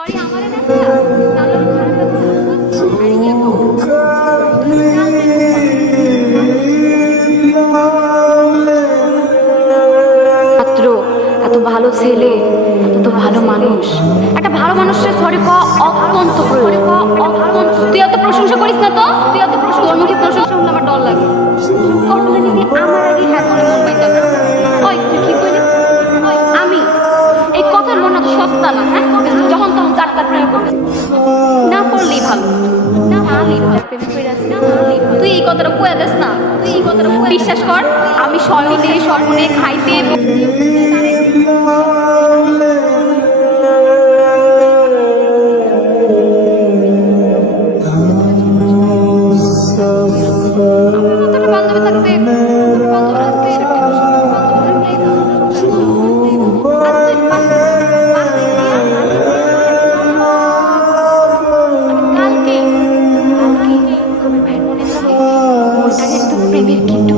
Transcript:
Sorry এত ভালো ছেলে, এত ভালো মানুষ। একটা ভালো মানুষের সরি ক অত্যন্ত প্রয়োজন। অত্যন্ত তুই এত প্রশংসা করিস না তো? তুই এত তোর প্রশংসা প্রেম না? তুই এই কথাটা কয়ে দিস না। তুই এই কথাটা বিশ্বাস কর আমি স্বর্ণে স্বর্ণে খাইতে আমার মতো বান্ধবী থাকতে প্রেমের কিন্তু